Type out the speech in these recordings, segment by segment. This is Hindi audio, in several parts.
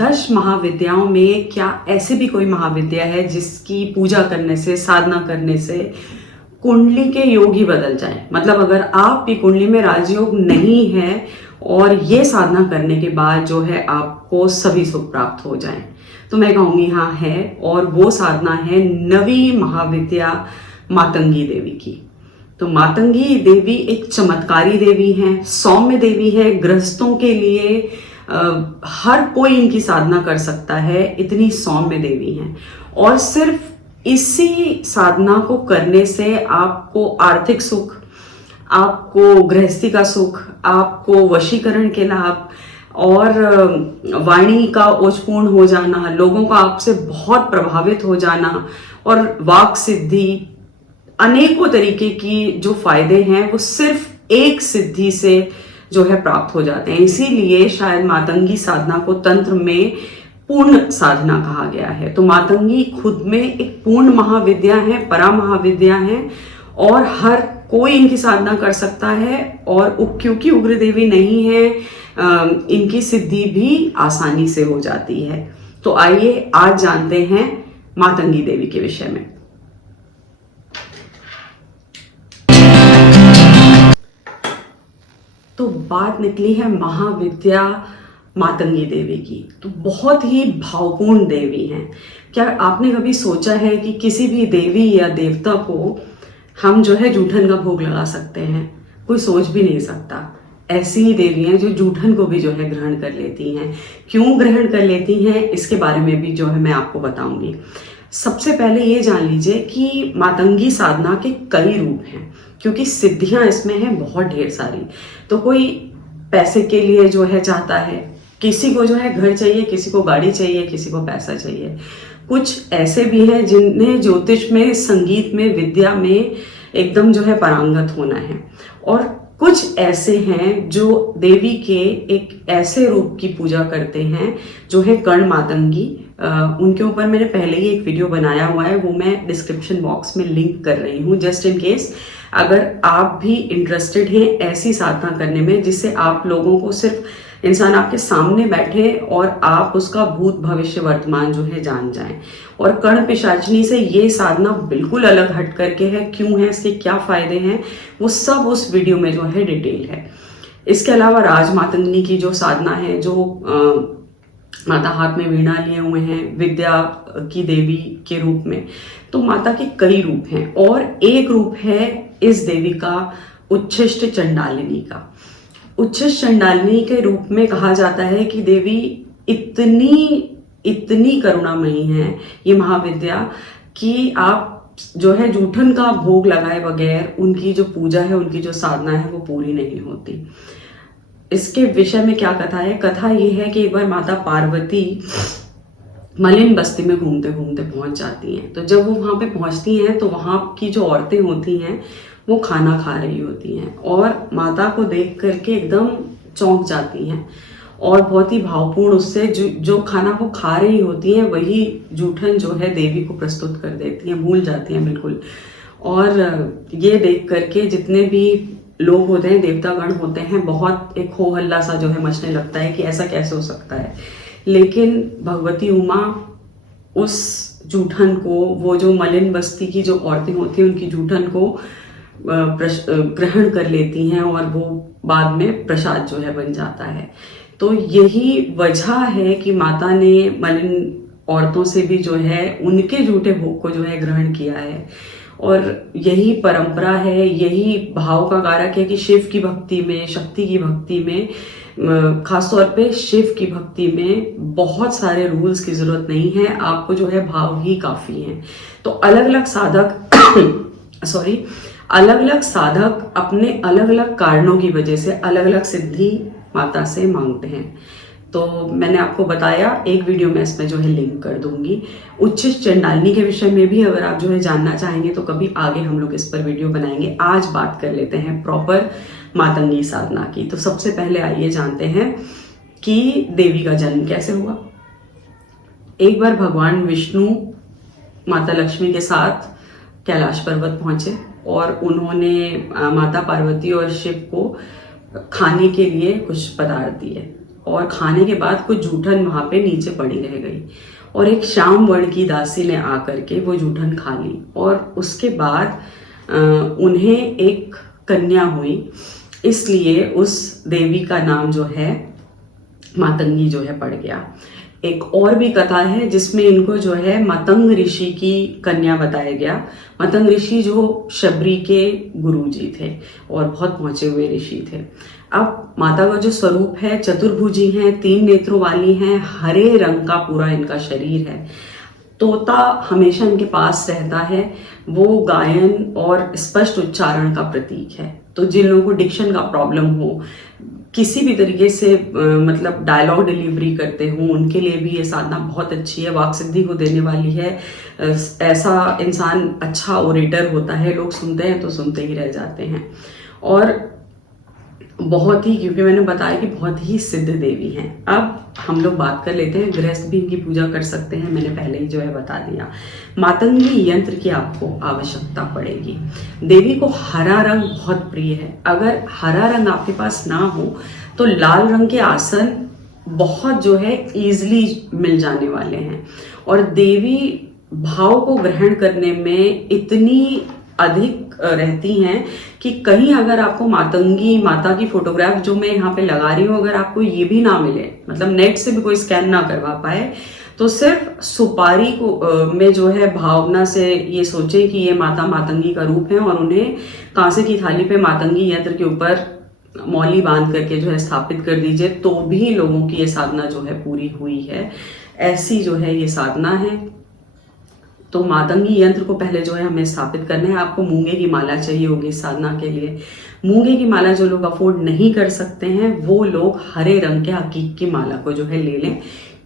10 महाविद्याओं में क्या ऐसी भी कोई महाविद्या है जिसकी पूजा करने से, साधना करने से कुंडली के योग ही बदल जाए? मतलब अगर आपकी कुंडली में राजयोग नहीं है और ये साधना करने के बाद जो है आपको सभी सुख प्राप्त हो जाए, तो मैं कहूंगी हाँ है। और वो साधना है नवी महाविद्या मातंगी देवी की। तो मातंगी देवी एक चमत्कारी देवी है, सौम्य देवी है। गृहस्थों के लिए हर कोई इनकी साधना कर सकता है, इतनी सौम्य देवी हैं। और सिर्फ इसी साधना को करने से आपको आर्थिक सुख, आपको गृहस्थी का सुख, आपको वशीकरण के लाभ और वाणी का ओजपूर्ण हो जाना, लोगों का आपसे बहुत प्रभावित हो जाना और वाक सिद्धि, अनेकों तरीके की जो फायदे हैं वो सिर्फ एक सिद्धि से जो है प्राप्त हो जाते हैं। इसीलिए शायद मातंगी साधना को तंत्र में पूर्ण साधना कहा गया है। तो मातंगी खुद में एक पूर्ण महाविद्या है, परा महाविद्या है और हर कोई इनकी साधना कर सकता है। और क्योंकि उग्र देवी नहीं है, इनकी सिद्धि भी आसानी से हो जाती है। तो आइए आज जानते हैं मातंगी देवी के विषय में। तो बात निकली है महाविद्या मातंगी देवी की। तो बहुत ही भावपूर्ण देवी हैं। क्या आपने कभी सोचा है कि किसी भी देवी या देवता को हम जो है जूठन का भोग लगा सकते हैं? कोई सोच भी नहीं सकता। ऐसी ही देवी हैं जो जूठन को भी जो है ग्रहण कर लेती हैं। क्यों ग्रहण कर लेती हैं इसके बारे में भी जो है मैं आपको बताऊंगी। सबसे पहले ये जान लीजिए कि मातंगी साधना के कई रूप हैं, क्योंकि सिद्धियां इसमें हैं बहुत ढेर सारी। तो कोई पैसे के लिए जो है चाहता है, किसी को जो है घर चाहिए, किसी को गाड़ी चाहिए, किसी को पैसा चाहिए। कुछ ऐसे भी हैं जिन्हें ज्योतिष में, संगीत में, विद्या में एकदम जो है पारंगत होना है। और कुछ ऐसे हैं जो देवी के एक ऐसे रूप की पूजा करते हैं जो है कर्ण मातंगी। उनके ऊपर मैंने पहले ही एक वीडियो बनाया हुआ है, वो मैं डिस्क्रिप्शन बॉक्स में लिंक कर रही हूँ, जस्ट इन केस अगर आप भी इंटरेस्टेड हैं ऐसी साधना करने में जिससे आप लोगों को सिर्फ इंसान आपके सामने बैठे और आप उसका भूत भविष्य वर्तमान जो है जान जाएं। और कर्ण पिशाचिनी से ये साधना बिल्कुल अलग हट करके है। क्यों है, इसके क्या फायदे हैं, वो सब उस वीडियो में जो है डिटेल है। इसके अलावा राज मातंगिनी की जो साधना है, जो माता हाथ में वीणा लिए हुए हैं विद्या की देवी के रूप में, तो माता के कई रूप हैं। और एक रूप है इस देवी का उच्छिष्ट चंडालिनी का। उच्छिष्ट चंडालिनी के रूप में कहा जाता है कि देवी इतनी करुणामयी है ये महाविद्या कि आप जो है जूठन का भोग लगाए बगैर उनकी जो पूजा है, उनकी जो साधना है वो पूरी नहीं होती। इसके विषय में क्या कथा है? कथा ये है कि एक बार माता पार्वती मलिन बस्ती में घूमते घूमते पहुंच जाती हैं। तो जब वो वहां पे पहुंचती हैं तो वहां की जो औरतें होती हैं वो खाना खा रही होती हैं और माता को देख करके एकदम चौंक जाती हैं और बहुत ही भावपूर्ण उससे जो खाना वो खा रही होती हैं वही जूठन जो है देवी को प्रस्तुत कर देती हैं, भूल जाती हैं बिल्कुल। और ये देख करके जितने भी लोग होते हैं, देवतागण होते हैं, बहुत एक हो हल्ला सा जो है मचने लगता है कि ऐसा कैसे हो सकता है। लेकिन भगवती उमा उस जूठन को, वो जो मलिन बस्ती की जो औरतें होती हैं उनकी जूठन को ग्रहण कर लेती हैं और वो बाद में प्रसाद जो है बन जाता है। तो यही वजह है कि माता ने मलिन औरतों से भी जो है उनके जूठे भोग को जो है ग्रहण किया है। और यही परंपरा है, यही भाव का कारक है कि शिव की भक्ति में, शक्ति की भक्ति में, खासतौर पे शिव की भक्ति में बहुत सारे रूल्स की जरूरत नहीं है, आपको जो है भाव ही काफी है। तो अलग अलग साधक अपने अलग अलग कारणों की वजह से अलग अलग सिद्धि माता से मांगते हैं। तो मैंने आपको बताया, एक वीडियो में इसमें जो है लिंक कर दूंगी। उच्छिष्ट चंडालिनी के विषय में भी अगर आप जो है जानना चाहेंगे तो कभी आगे हम लोग इस पर वीडियो बनाएंगे। आज बात कर लेते हैं प्रॉपर मातंगी साधना की। तो सबसे पहले आइए जानते हैं कि देवी का जन्म कैसे हुआ। एक बार भगवान विष्णु माता लक्ष्मी के साथ कैलाश पर्वत पहुंचे और उन्होंने माता पार्वती और शिव को खाने के लिए कुछ पदार्थ दिए। और खाने के बाद कुछ जूठन वहां पे नीचे पड़ी रह गई और एक श्याम वर्ण की दासी ने आकर के वो जूठन खा ली और उसके बाद उन्हें एक कन्या हुई, इसलिए उस देवी का नाम जो है मातंगी जो है पड़ गया। एक और भी कथा है जिसमें इनको जो है मतंग ऋषि की कन्या बताया गया। मतंग ऋषि जो शबरी के गुरुजी थे और बहुत पहुंचे हुए ऋषि थे। अब माता का जो स्वरूप है चतुर्भुजी है, 3 नेत्रों वाली हैं, हरे रंग का पूरा इनका शरीर है। तोता हमेशा इनके पास रहता है, वो गायन और स्पष्ट उच्चारण का प्रतीक है। तो जिन लोगों को डिक्शन का प्रॉब्लम हो, किसी भी तरीके से मतलब डायलॉग डिलीवरी करते हो, उनके लिए भी ये साधना बहुत अच्छी है, वाक सिद्धि को देने वाली है। ऐसा इंसान अच्छा ओरेटर होता है, लोग सुनते हैं तो सुनते ही रह जाते हैं। और बहुत ही, क्योंकि मैंने बताया कि बहुत ही सिद्ध देवी हैं। अब हम लोग बात कर लेते हैं, गृहस्थ भी इनकी पूजा कर सकते हैं, मैंने पहले ही जो है बता दिया। मातंगी यंत्र की आपको आवश्यकता पड़ेगी। देवी को हरा रंग बहुत प्रिय है। अगर हरा रंग आपके पास ना हो तो लाल रंग के आसन बहुत जो है ईजिली मिल जाने वाले हैं। और देवी भाव को ग्रहण करने में इतनी अधिक रहती हैं कि कहीं अगर आपको मातंगी माता की फोटोग्राफ जो मैं यहाँ पे लगा रही हूँ, अगर आपको ये भी ना मिले, मतलब नेट से भी कोई स्कैन ना करवा पाए, तो सिर्फ सुपारी को में जो है भावना से ये सोचें कि ये माता मातंगी का रूप है और उन्हें कांसे की थाली पे मातंगी यंत्र के ऊपर मौली बांध करके जो है स्थापित कर दीजिए, तो भी लोगों की ये साधना जो है पूरी हुई है। ऐसी जो है ये साधना है। तो मातंगी यंत्र को पहले जो है हमें स्थापित करना है। आपको मूंगे की माला चाहिए होगी इस साधना के लिए। मूंगे की माला जो लोग अफोर्ड नहीं कर सकते हैं वो लोग हरे रंग के हकीक की माला को जो है ले लें,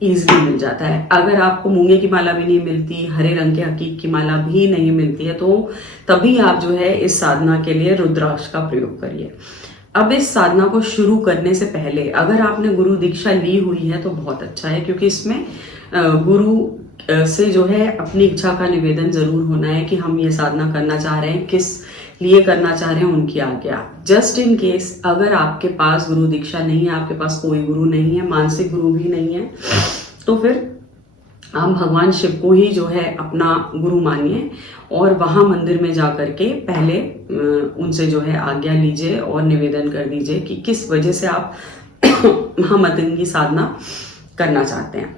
ईजिली मिल जाता है। अगर आपको मूंगे की माला भी नहीं मिलती, हरे रंग के हकीक की माला भी नहीं मिलती है, तो तभी आप जो है इस साधना के लिए रुद्राक्ष का प्रयोग करिए। अब इस साधना को शुरू करने से पहले अगर आपने गुरु दीक्षा ली हुई है तो बहुत अच्छा है, क्योंकि इसमें गुरु से जो है अपनी इच्छा का निवेदन जरूर होना है कि हम ये साधना करना चाह रहे हैं, किस लिए करना चाह रहे हैं, उनकी आज्ञा। जस्ट इन केस अगर आपके पास गुरु दीक्षा नहीं है, आपके पास कोई गुरु नहीं है, मानसिक गुरु भी नहीं है, तो फिर आप भगवान शिव को ही जो है अपना गुरु मानिए और वहां मंदिर में जा करके पहले उनसे जो है आज्ञा लीजिए और निवेदन कर दीजिए कि किस वजह से आप महामतंगी साधना करना चाहते हैं।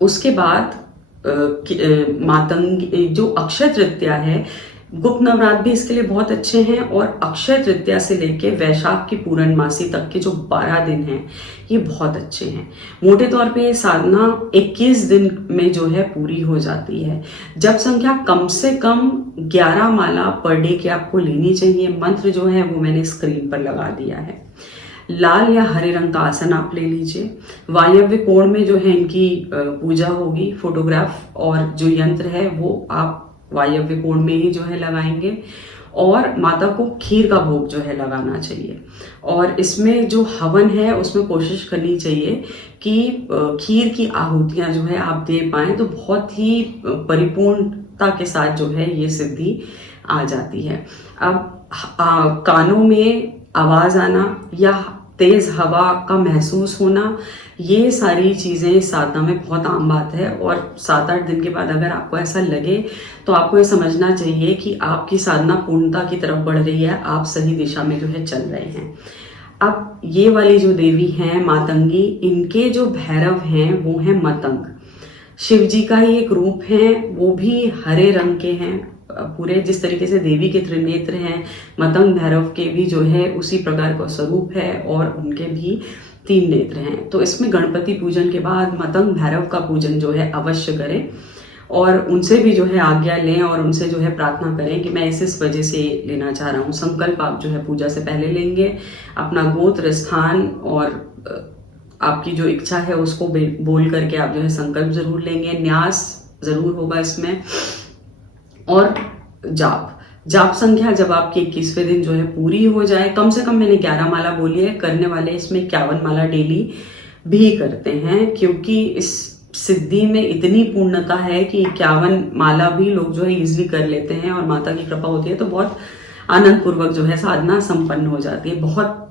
उसके बाद मातंगी जो अक्षय तृतीया है, गुप्त नवरात्र भी इसके लिए बहुत अच्छे हैं, और अक्षय तृतीया से लेके वैशाख की पूर्णमासी तक के जो 12 दिन हैं ये बहुत अच्छे हैं। मोटे तौर पे ये साधना 21 दिन में जो है पूरी हो जाती है। जब संख्या कम से कम 11 माला पर डे की आपको लेनी चाहिए। मंत्र जो है वो मैंने स्क्रीन पर लगा दिया है। लाल या हरे रंग का आसन आप ले लीजिए। वायव्य कोण में जो है इनकी पूजा होगी। फोटोग्राफ और जो यंत्र है वो आप वायव्य कोण में ही जो है लगाएंगे, और माता को खीर का भोग जो है लगाना चाहिए। और इसमें जो हवन है उसमें कोशिश करनी चाहिए कि खीर की आहुतियां जो है आप दे पाएं, तो बहुत ही परिपूर्णता के साथ जो है ये सिद्धि आ जाती है। अब कानों में आवाज आना या तेज हवा का महसूस होना, ये सारी चीजें इस साधना में बहुत आम बात है। और 7-8 दिन के बाद अगर आपको ऐसा लगे तो आपको ये समझना चाहिए कि आपकी साधना पूर्णता की तरफ बढ़ रही है, आप सही दिशा में जो है चल रहे हैं। अब ये वाली जो देवी हैं मातंगी, इनके जो भैरव हैं वो हैं मतंग। शिव जी का ही एक रूप है, वो भी हरे रंग के हैं पूरे। जिस तरीके से देवी के त्रिनेत्र हैं, मतंग भैरव के भी जो है उसी प्रकार का स्वरूप है और उनके भी 3 नेत्र हैं। तो इसमें गणपति पूजन के बाद मतंग भैरव का पूजन जो है अवश्य करें और उनसे भी जो है आज्ञा लें और उनसे जो है प्रार्थना करें कि मैं इस वजह से लेना चाह रहा हूँ। संकल्प आप जो है पूजा से पहले लेंगे, अपना गोत्र, स्थान और आपकी जो इच्छा है उसको बोल करके आप जो है संकल्प जरूर लेंगे। न्यास जरूर होगा इसमें। और जाप संख्या जब आपकी 21वें दिन जो है पूरी हो जाए, कम से कम मैंने 11 माला बोली है, करने वाले इसमें 51 माला डेली भी करते हैं, क्योंकि इस सिद्धि में इतनी पूर्णता है कि 51 माला भी लोग जो है इजिली कर लेते हैं और माता की कृपा होती है तो बहुत आनंद पूर्वक जो है साधना संपन्न हो जाती है। बहुत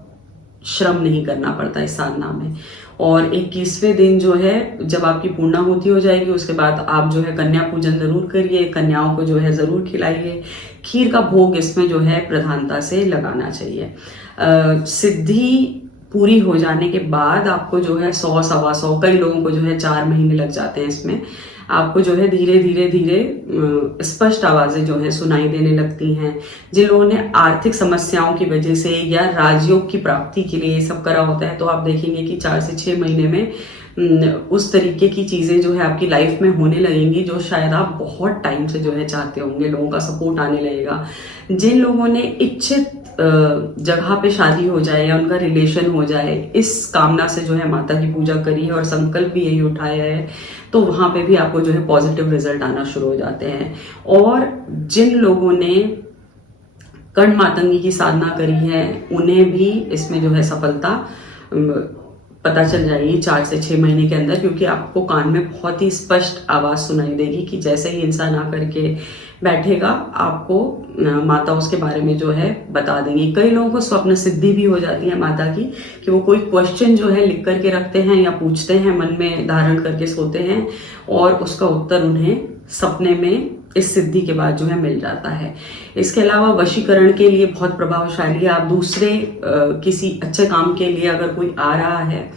श्रम नहीं करना पड़ता इस साधना में। और 21वें दिन जो है जब आपकी पूर्णाहुति हो जाएगी, उसके बाद आप जो है कन्या पूजन जरूर करिए, कन्याओं को जो है जरूर खिलाइए। खीर का भोग इसमें जो है प्रधानता से लगाना चाहिए। सिद्धि पूरी हो जाने के बाद आपको जो है 100 सवा 100, कई लोगों को जो है 4 महीने लग जाते हैं इसमें, आपको जो है धीरे धीरे धीरे स्पष्ट आवाजें जो है सुनाई देने लगती हैं। जिन लोगों ने आर्थिक समस्याओं की वजह से या राजयोग की प्राप्ति के लिए ये सब करा होता है, तो आप देखेंगे कि 4 से 6 महीने में उस तरीके की चीजें जो है आपकी लाइफ में होने लगेंगी जो शायद आप बहुत टाइम से जो है चाहते होंगे। लोगों का सपोर्ट आने लगेगा। जिन लोगों ने इच्छित जगह पे शादी हो जाए या उनका रिलेशन हो जाए, इस कामना से जो है माता की पूजा करी है और संकल्प भी यही उठाया है, तो वहां पे भी आपको जो है पॉजिटिव रिजल्ट आना शुरू हो जाते हैं। और जिन लोगों ने कर्ण मातंगी की साधना करी है उन्हें भी इसमें जो है सफलता पता चल जाएगी 4 से 6 महीने के अंदर, क्योंकि आपको कान में बहुत ही स्पष्ट आवाज सुनाई देगी कि जैसे ही इंसान आकर के बैठेगा आपको माता उसके बारे में जो है बता देंगी। कई लोगों को स्वप्न सिद्धि भी हो जाती है माता की, कि वो कोई क्वेश्चन जो है लिख करके रखते हैं या पूछते हैं, मन में धारण करके सोते हैं और उसका उत्तर उन्हें सपने में इस सिद्धि के बाद जो है मिल जाता है। इसके अलावा वशीकरण के लिए बहुत प्रभावशाली है। आप दूसरे किसी अच्छे काम के लिए अगर कोई आ रहा है,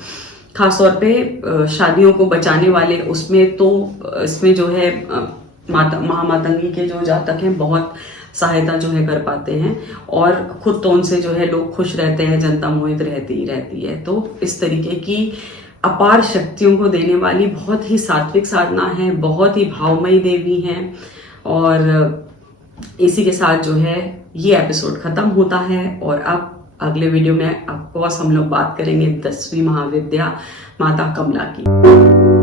खासतौर पे शादियों को बचाने वाले, उसमें तो इसमें जो है महामातंगी के जो जातक हैं बहुत सहायता जो है कर पाते हैं, और खुद तो उनसे जो है लोग खुश रहते हैं, जनता मोहित रहती ही रहती है। तो इस तरीके की अपार शक्तियों को देने वाली बहुत ही सात्विक साधना है, बहुत ही भावमयी देवी हैं। और इसी के साथ जो है ये एपिसोड खत्म होता है, और अब अगले वीडियो में ऑफकोर्स हम लोग बात करेंगे 10वीं महाविद्या माता कमला की।